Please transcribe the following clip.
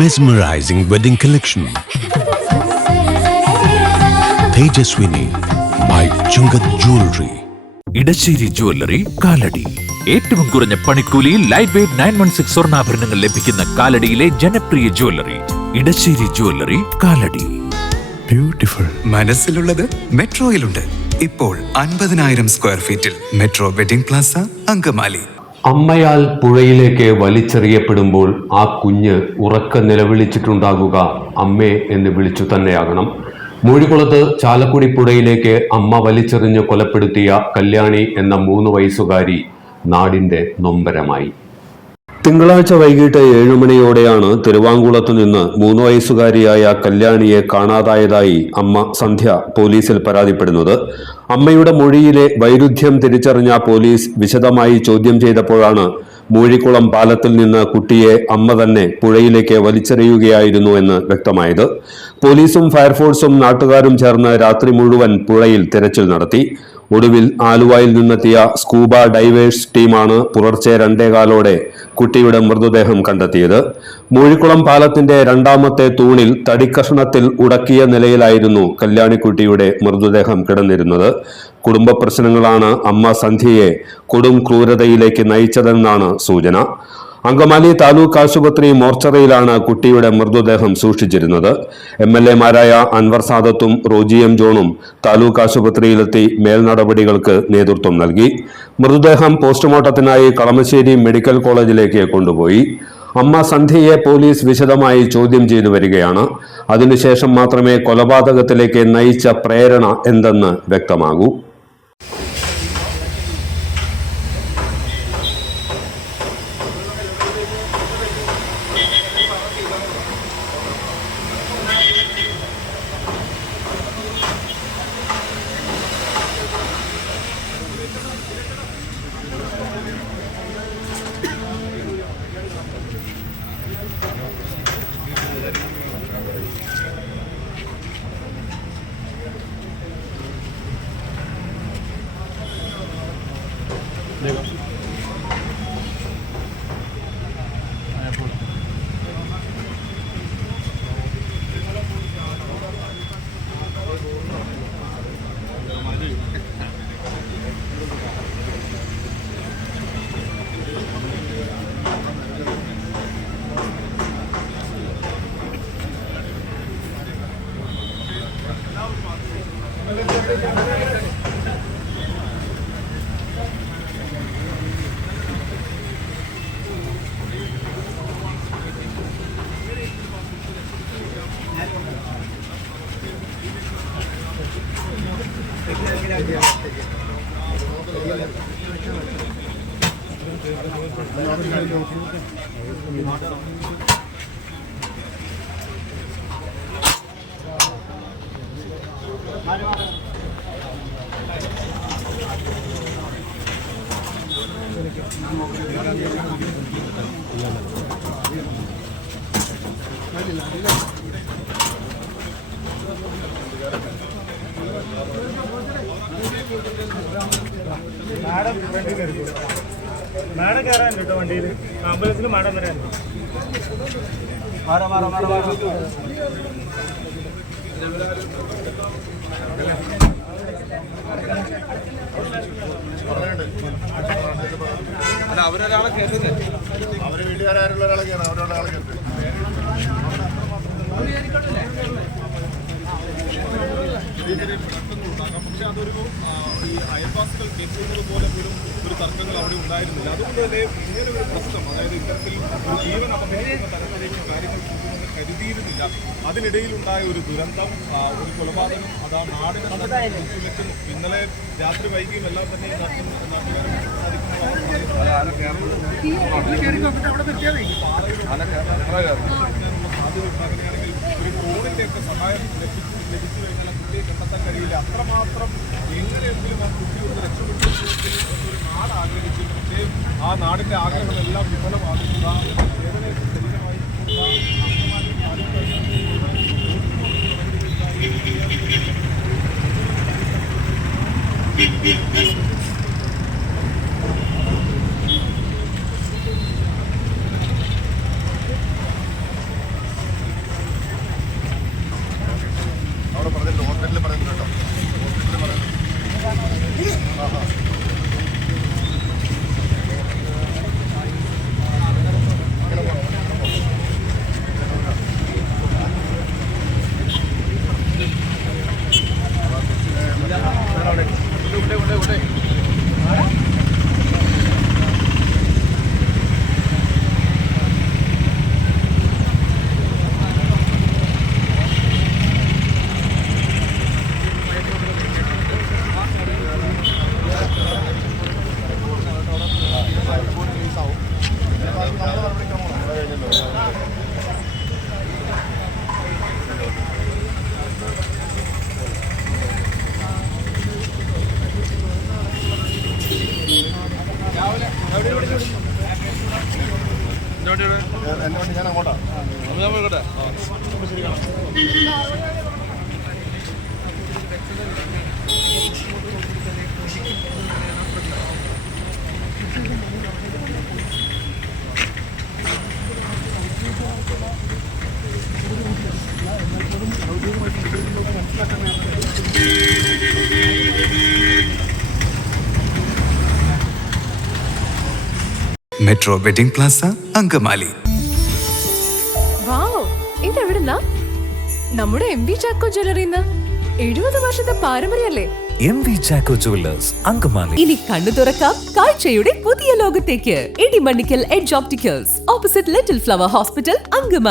Mesmerizing wedding collection. Tejaswini by Chungat Jewelry. Edassery jewellery Kalady. ഏറ്റവും കുറഞ്ഞ പണിക്കൂലിയിൽ ലൈറ്റ് വെയ്റ്റ് 916 സ്വർണ്ണാഭരണങ്ങൾ ലഭിക്കുന്ന കാലടിയിലെ ജനപ്രിയ jewellery Edassery jewellery Kalady. Beautiful. മനസ്സിലുള്ളത് മെട്രോയിലുണ്ട്. ഇപ്പോൾ 50,000 സ്ക്വയർ ഫീറ്റിൽ മെട്രോ വെഡിംഗ് പ്ലാസ അങ്കമാലി. അമ്മയാൽ പുഴയിലേക്ക് വലിച്ചെറിയപ്പെടുമ്പോൾ ആ കുഞ്ഞ് ഉറക്കെ നിലവിളിച്ചിട്ടുണ്ടാകുക അമ്മേ എന്ന് വിളിച്ചു തന്നെയാകണം. മൂഴിക്കുളത്ത് ചാലക്കുടി പുഴയിലേക്ക് അമ്മ വലിച്ചെറിഞ്ഞ് കൊലപ്പെടുത്തിയ കല്യാണി എന്ന 3 വയസ്സുകാരി നാടിന്റെ നൊമ്പരമായി. തിങ്കളാഴ്ച വൈകിട്ട് 7 മണിയോടെയാണ് തിരുവാങ്കുളത്ത് നിന്ന് 3 വയസ്സുകാരിയായ കല്യാണിയെ കാണാതായതായി അമ്മ സന്ധ്യ പോലീസിൽ പരാതിപ്പെടുന്നത്. അമ്മയുടെ മൊഴിയിലെ വൈരുദ്ധ്യം തിരിച്ചറിഞ്ഞ പോലീസ് വിശദമായി ചോദ്യം ചെയ്തപ്പോഴാണ് മൂഴിക്കുളം പാലത്തിൽ നിന്ന് കുട്ടിയെ അമ്മ തന്നെ പുഴയിലേക്ക് വലിച്ചെറിയുകയായിരുന്നു എന്ന് വ്യക്തമായത്. പോലീസും ഫയർഫോഴ്സും നാട്ടുകാരും ചേർന്ന് രാത്രി മുഴുവൻ പുഴയിൽ തിരച്ചിൽ നടത്തി. ഒടുവിൽ ആലുവയിൽ നിന്നെത്തിയ സ്കൂബ ഡൈവേഴ്സ് ടീമാണ് പുലർച്ചെ 2:15 കുട്ടിയുടെ മൃതദേഹം കണ്ടെത്തിയത്. മൂഴിക്കുളം പാലത്തിന്റെ 2ാമത്തെ തൂണിൽ തടിക്കഷണത്തിൽ ഉടക്കിയ നിലയിലായിരുന്നു കല്യാണിക്കുട്ടിയുടെ മൃതദേഹം കിടന്നിരുന്നത്. കുടുംബ പ്രശ്നങ്ങളാണ് അമ്മ സന്ധ്യയെ കൊടും ക്രൂരതയിലേക്ക് നയിച്ചതെന്നാണ് സൂചന. അങ്കമാലി താലൂക്ക് ആശുപത്രി മോർച്ചറിയിലാണ് കുട്ടിയുടെ മൃതദേഹം സൂക്ഷിച്ചിരുന്നത്. MLA-മാരായ അൻവർ സാദത്തും റോജി എം ജോണും താലൂക്ക് ആശുപത്രിയിലെത്തി മേൽനടപടികൾക്ക് നേതൃത്വം നൽകി. മൃതദേഹം പോസ്റ്റ്മോർട്ടത്തിനായി കളമശ്ശേരി മെഡിക്കൽ കോളേജിലേക്ക് കൊണ്ടുപോയി. അമ്മ സന്ധ്യയെ പോലീസ് വിശദമായി ചോദ്യം ചെയ്തു വരികയാണ്. അതിനുശേഷം മാത്രമേ കൊലപാതകത്തിലേക്ക് നയിച്ച പ്രേരണ എന്തെന്ന് വ്യക്തമാകൂ. മാഡം കയറാൻ കേട്ടോ വണ്ടിയിൽ ആംബുലൻസിൽ മാഡം വരാൻ മാറാ മാറാ മാറാ അല്ല അവരൊരാളെ കേട്ടില്ല അവര് വീട്ടുകാരായുള്ള ഒരാളെ കയറാം അവരൊരാളെ കേട്ടു പക്ഷെ അതൊരു ഈ അയൽവാസികൾ കേൾക്കുന്നത് പോലെ പോലും ഒരു തർക്കങ്ങൾ അവിടെ ഉണ്ടായിരുന്നില്ല. അതുകൊണ്ട് തന്നെ ഇങ്ങനെ ഒരു പ്രശ്നം, അതായത് ഇത്തരത്തിൽ ഒരു ജീവൻ അപഹരിക്കുന്ന തരത്തിലേക്ക് കാര്യങ്ങൾ കരുതിയിരുന്നില്ല. അതിനിടയിലുണ്ടായ ഒരു ദുരന്തം, ഒരു കൊലപാതകം, അതാ നാടിനെ വെക്കുന്നു. ഇന്നലെ രാത്രി വൈകിയും എല്ലാം തന്നെ അങ്ങനെയാണെങ്കിൽ ഒരു ഫോണിൻ്റെയൊക്കെ സഹായം ലഭിച്ചു കഴിഞ്ഞാൽ കുട്ടിയെ കണ്ടെത്താൻ കഴിയില്ല. അത്രമാത്രം എങ്ങനെയെങ്കിലും ആ കുട്ടി ഒന്ന് രക്ഷപ്പെട്ടു ഒരു നാട് ആഗ്രഹിച്ചു. പക്ഷേ ആ നാടിൻ്റെ ആഗ്രഹമെല്ലാം വിഫലമാകുക ഏകദേശം ശരീരമായി ഞാൻ അങ്ങോട്ടാ ഞാൻ പോയിക്കോട്ടെ. Metro Wedding Plaza Angamaly. Wow, ഇതെവിടുന്നാ? നമ്മുടെ MV ചാക്കോ ജ്വല്ലറിന്ന് 70 വർഷത്തെ പാരമ്പര്യല്ലേ? MV Chacko jewellers Angamaly. ഇനി കണ്ണു തുറക്കാം കാഴ്ചയുടെ പുതിയ ലോകത്തേക്ക്. Idimannickal Edge Opticals, opposite Little Flower Hospital, Angamaly.